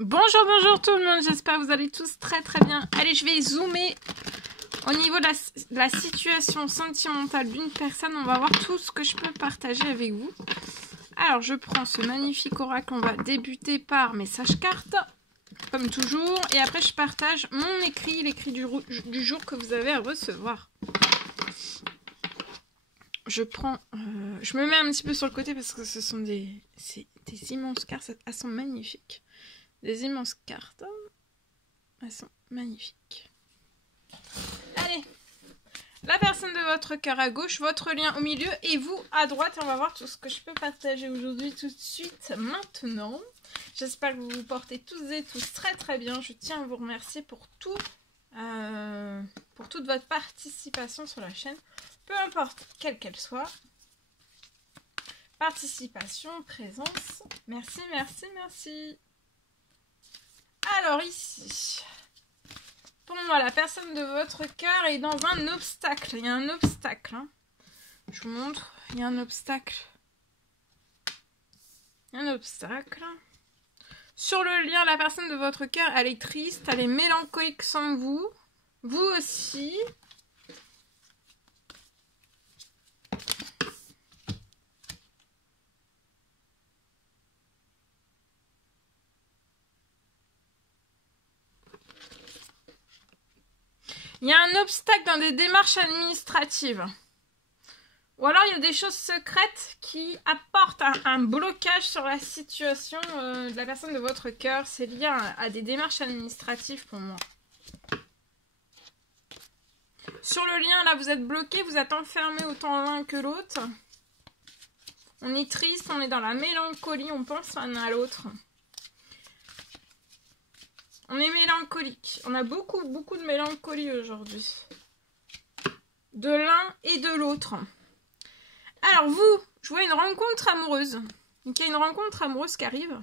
Bonjour, bonjour tout le monde, j'espère que vous allez tous très très bien. Allez, je vais zoomer au niveau de la situation sentimentale d'une personne. On va voir tout ce que je peux partager avec vous. Alors, je prends ce magnifique oracle. On va débuter par message carte, comme toujours. Et après, je partage mon écrit, l'écrit du jour que vous avez à recevoir. Je prends... je me mets un petit peu sur le côté parce que ce sont des immenses cartes. Elles sont magnifiques. Des immenses cartes. Elles sont magnifiques. Allez, la personne de votre cœur à gauche, votre lien au milieu et vous à droite. On va voir tout ce que je peux partager aujourd'hui tout de suite, maintenant. J'espère que vous vous portez tous et tous très très bien. Je tiens à vous remercier pour toute votre participation sur la chaîne. Peu importe quelle qu'elle soit. Participation, présence. Merci, merci, merci. Alors ici, pour moi, la personne de votre cœur est dans un obstacle. Il y a un obstacle. Hein. Je vous montre. Il y a un obstacle. Il y a un obstacle. Sur le lien, la personne de votre cœur, elle est triste, elle est mélancolique sans vous. Vous aussi. Il y a un obstacle dans des démarches administratives. Ou alors il y a des choses secrètes qui apportent un blocage sur la situation de la personne de votre cœur. C'est lié à des démarches administratives pour moi. Sur le lien, là, vous êtes bloqué, vous êtes enfermé autant l'un que l'autre. On est triste, on est dans la mélancolie, on pense l'un à l'autre. On est mélancolique. On a beaucoup de mélancolie aujourd'hui. De l'un et de l'autre. Alors vous, je vois une rencontre amoureuse. Donc il y a une rencontre amoureuse qui arrive.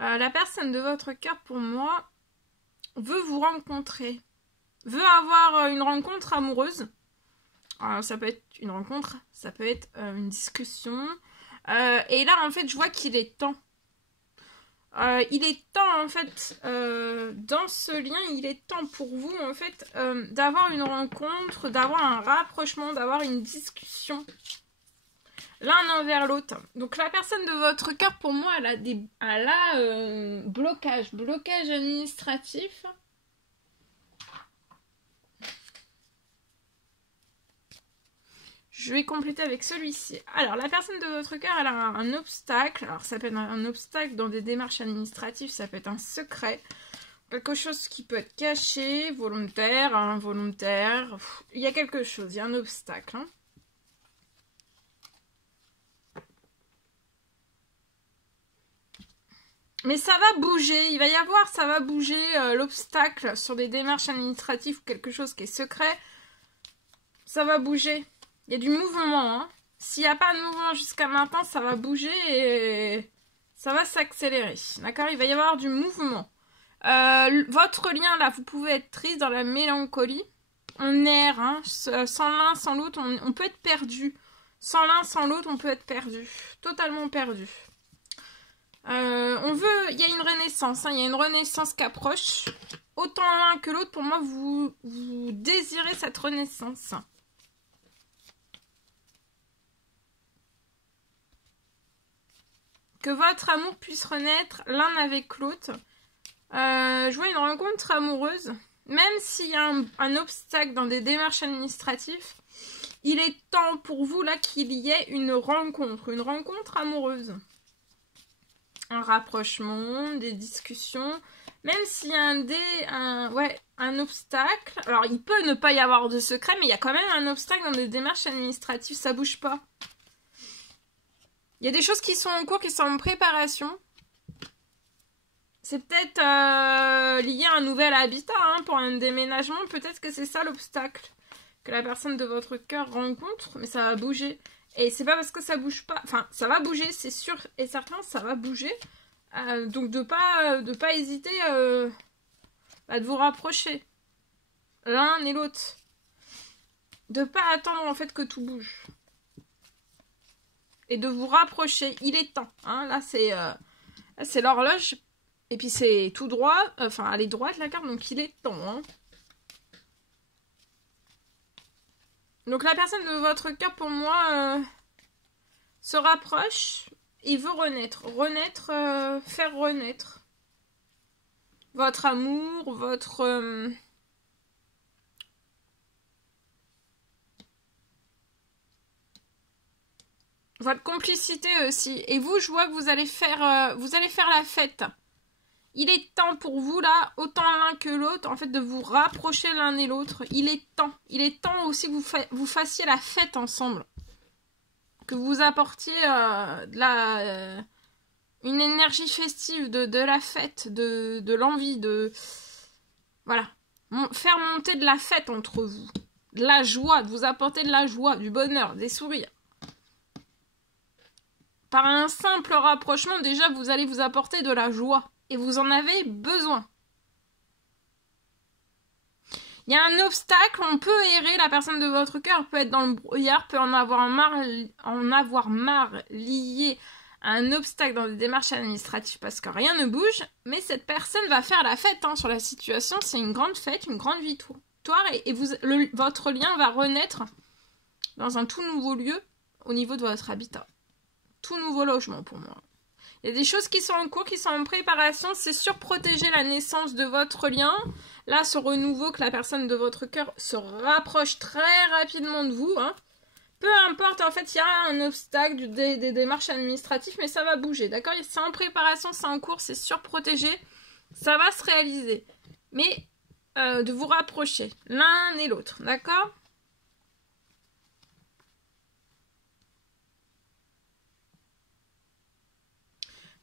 La personne de votre cœur, pour moi, veut vous rencontrer. Veut avoir une rencontre amoureuse. Alors, ça peut être une rencontre, ça peut être une discussion. Et là, en fait, je vois qu'il est temps. Il est temps, en fait, dans ce lien, il est temps pour vous, en fait, d'avoir une rencontre, d'avoir un rapprochement, d'avoir une discussion l'un envers l'autre. Donc, la personne de votre cœur, pour moi, elle a blocage administratif. Je vais compléter avec celui-ci. Alors, la personne de votre cœur, elle a un obstacle. Alors, ça peut être un obstacle dans des démarches administratives. Ça peut être un secret. Quelque chose qui peut être caché, volontaire, involontaire. Il y a quelque chose, il y a un obstacle. Hein. Mais ça va bouger. Il va y avoir, ça va bouger l'obstacle sur des démarches administratives ou quelque chose qui est secret. Ça va bouger. Il y a du mouvement, hein. S'il n'y a pas de mouvement jusqu'à maintenant, ça va bouger et ça va s'accélérer. D'accord? Il va y avoir du mouvement. Votre lien, là, vous pouvez être triste dans la mélancolie. On erre, hein. Sans l'un, sans l'autre, on peut être perdu. Sans l'un, sans l'autre, on peut être perdu. Totalement perdu. Il y a une renaissance, hein. Il y a une renaissance qui approche. Autant l'un que l'autre, pour moi, vous désirez cette renaissance. Que votre amour puisse renaître l'un avec l'autre. Je vois une rencontre amoureuse. Même s'il y a un obstacle dans des démarches administratives, il est temps pour vous là qu'il y ait une rencontre amoureuse. Un rapprochement, des discussions. Même s'il y a un obstacle. Alors, il peut ne pas y avoir de secret, mais il y a quand même un obstacle dans des démarches administratives. Ça bouge pas. Il y a des choses qui sont en cours, qui sont en préparation. C'est peut-être lié à un nouvel habitat, hein, pour un déménagement. Peut-être que c'est ça l'obstacle que la personne de votre cœur rencontre, mais ça va bouger. Et c'est pas parce que ça bouge pas... Enfin, ça va bouger, c'est sûr et certain, ça va bouger. Donc de pas hésiter de vous rapprocher. L'un et l'autre. De pas attendre en fait que tout bouge. Et de vous rapprocher. Il est temps. Hein. Là, c'est l'horloge Et puis c'est tout droit, enfin elle est droite la carte, donc il est temps. Hein. Donc la personne de votre cœur, pour moi, se rapproche et veut renaître. Renaître, faire renaître. Votre amour, votre complicité aussi. Et vous, je vois que vous allez faire la fête. Il est temps pour vous, là, autant l'un que l'autre, en fait, de vous rapprocher l'un et l'autre. Il est temps. Il est temps aussi que vous fassiez la fête ensemble. Que vous apportiez une énergie festive, de la fête, de l'envie, voilà. Faire monter de la fête entre vous. De la joie, de vous apporter de la joie, du bonheur, des sourires. Par un simple rapprochement, déjà, vous allez vous apporter de la joie. Et vous en avez besoin. Il y a un obstacle, on peut errer, la personne de votre cœur peut être dans le brouillard, peut en avoir marre lié à un obstacle dans des démarches administratives parce que rien ne bouge, mais cette personne va faire la fête sur la situation, c'est une grande fête, une grande victoire, et votre lien va renaître dans un tout nouveau lieu au niveau de votre habitat. Tout nouveau logement pour moi. Il y a des choses qui sont en cours, qui sont en préparation. C'est surprotéger la naissance de votre lien. Là, ce renouveau que la personne de votre cœur se rapproche très rapidement de vous. Hein. Peu importe, en fait, il y a un obstacle des démarches administratives, mais ça va bouger, d'accord? C'est en préparation, c'est en cours, c'est surprotégé. Ça va se réaliser. Mais de vous rapprocher l'un et l'autre, d'accord?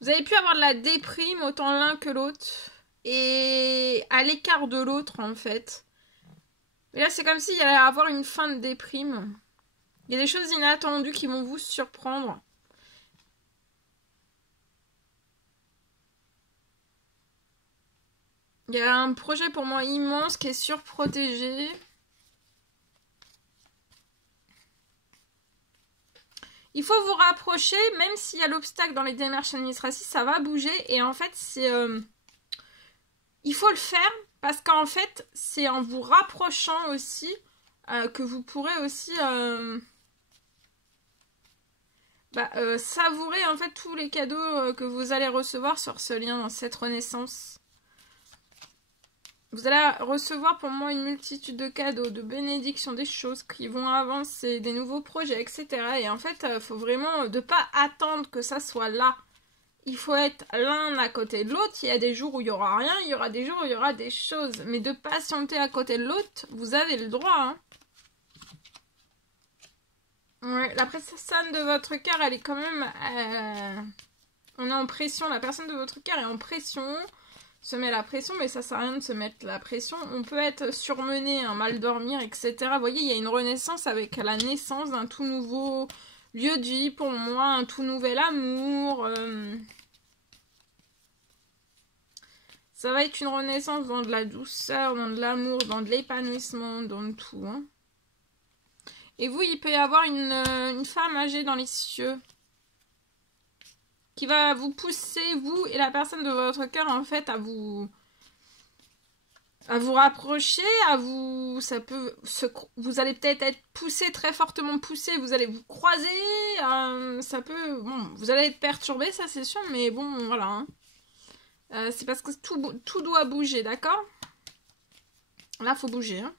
Vous avez pu avoir de la déprime, autant l'un que l'autre. Et à l'écart de l'autre, en fait. Et là, c'est comme s'il y allait avoir une fin de déprime. Il y a des choses inattendues qui vont vous surprendre. Il y a un projet pour moi immense qui est surprotégé. Il faut vous rapprocher, même s'il y a l'obstacle dans les démarches administratives, ça va bouger. Et en fait, il faut le faire parce qu'en fait, c'est en vous rapprochant aussi que vous pourrez aussi savourer en fait tous les cadeaux que vous allez recevoir sur ce lien dans cette renaissance. Vous allez recevoir pour moi une multitude de cadeaux, de bénédictions, des choses qui vont avancer, des nouveaux projets, etc. Et en fait, il faut vraiment ne pas attendre que ça soit là. Il faut être l'un à côté de l'autre. Il y a des jours où il n'y aura rien, il y aura des jours où il y aura des choses. Mais de patienter à côté de l'autre, vous avez le droit. Hein. Ouais, la personne de votre cœur, elle est quand même... on est en pression. La personne de votre cœur est en pression. Se met la pression, mais ça sert à rien de se mettre la pression. On peut être surmené, mal dormir, etc. Vous voyez, il y a une renaissance avec la naissance d'un tout nouveau lieu de vie pour moi, un tout nouvel amour. Ça va être une renaissance dans de la douceur, dans de l'amour, dans de l'épanouissement, dans tout. Hein. Et vous, il peut y avoir une femme âgée dans les cieux qui va vous pousser, vous et la personne de votre cœur, en fait, à vous rapprocher, vous allez peut-être être poussé, très fortement poussé, vous allez vous croiser, vous allez être perturbé, ça c'est sûr, mais bon, voilà. Hein. C'est parce que tout doit bouger, d'accord? Là, faut bouger, hein.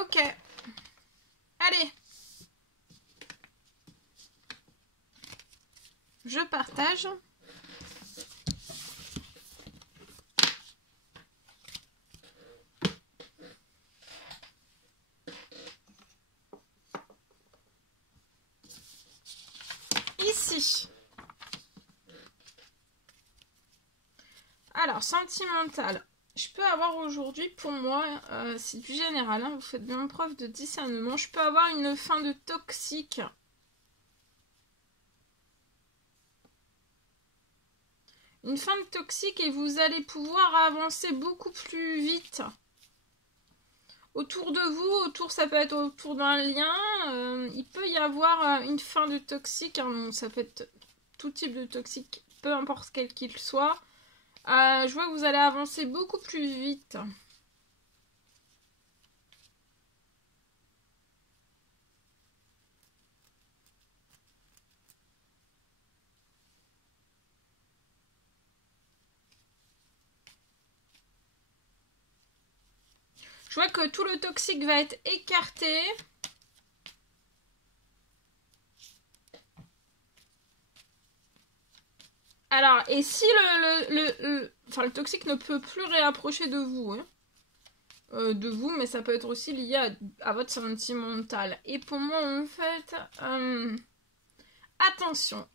Ok. Allez. Je partage. Ici. Alors, sentimental. Je peux avoir aujourd'hui, pour moi, c'est du général, hein, vous faites bien preuve de discernement. Je peux avoir une fin de toxique. une fin de toxique et vous allez pouvoir avancer beaucoup plus vite. Autour de vous, ça peut être autour d'un lien, il peut y avoir une fin de toxique, hein, ça peut être tout type de toxique, peu importe quel qu'il soit. Je vois que vous allez avancer beaucoup plus vite. Je vois que tout le toxique va être écarté. Alors, et si le toxique ne peut plus réapprocher de vous, hein, mais ça peut être aussi lié à votre sentimental. Et pour moi, en fait, attention,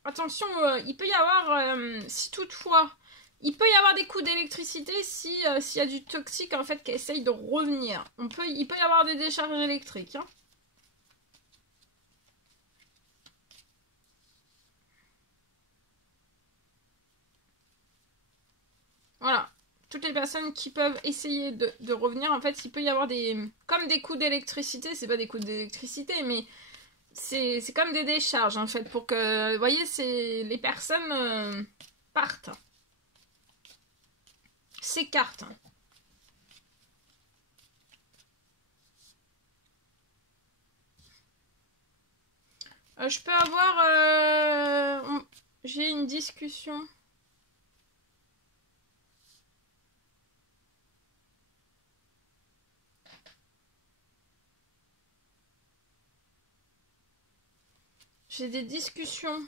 il peut y avoir, si toutefois, il peut y avoir des coups d'électricité s'il y a du toxique en fait qui essaye de revenir. Il peut y avoir des décharges électriques. Hein. Voilà. Toutes les personnes qui peuvent essayer de revenir, en fait, il peut y avoir comme des coups d'électricité. C'est pas des coups d'électricité, mais c'est comme des décharges, en fait, pour que, vous voyez, les personnes partent. S'écartent. Je peux avoir... j'ai une discussion. J'ai des discussions.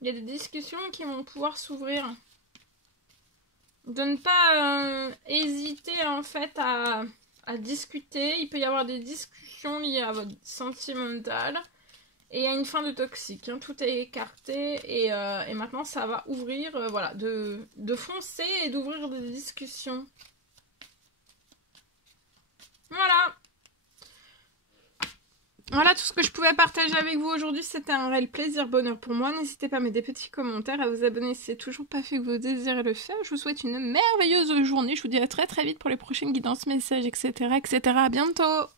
Il y a des discussions qui vont pouvoir s'ouvrir. De ne pas hésiter en fait à discuter. Il peut y avoir des discussions liées à votre sentimental. Et il y a une fin de toxique. Hein. Tout est écarté. Et maintenant ça va ouvrir. Voilà. De foncer et d'ouvrir des discussions. Voilà. Voilà tout ce que je pouvais partager avec vous aujourd'hui. C'était un réel plaisir, bonheur pour moi. N'hésitez pas à mettre des petits commentaires, à vous abonner si c'est toujours pas fait que vous désirez le faire. Je vous souhaite une merveilleuse journée. Je vous dirai très très vite pour les prochaines guidances, messages, etc. etc. À bientôt.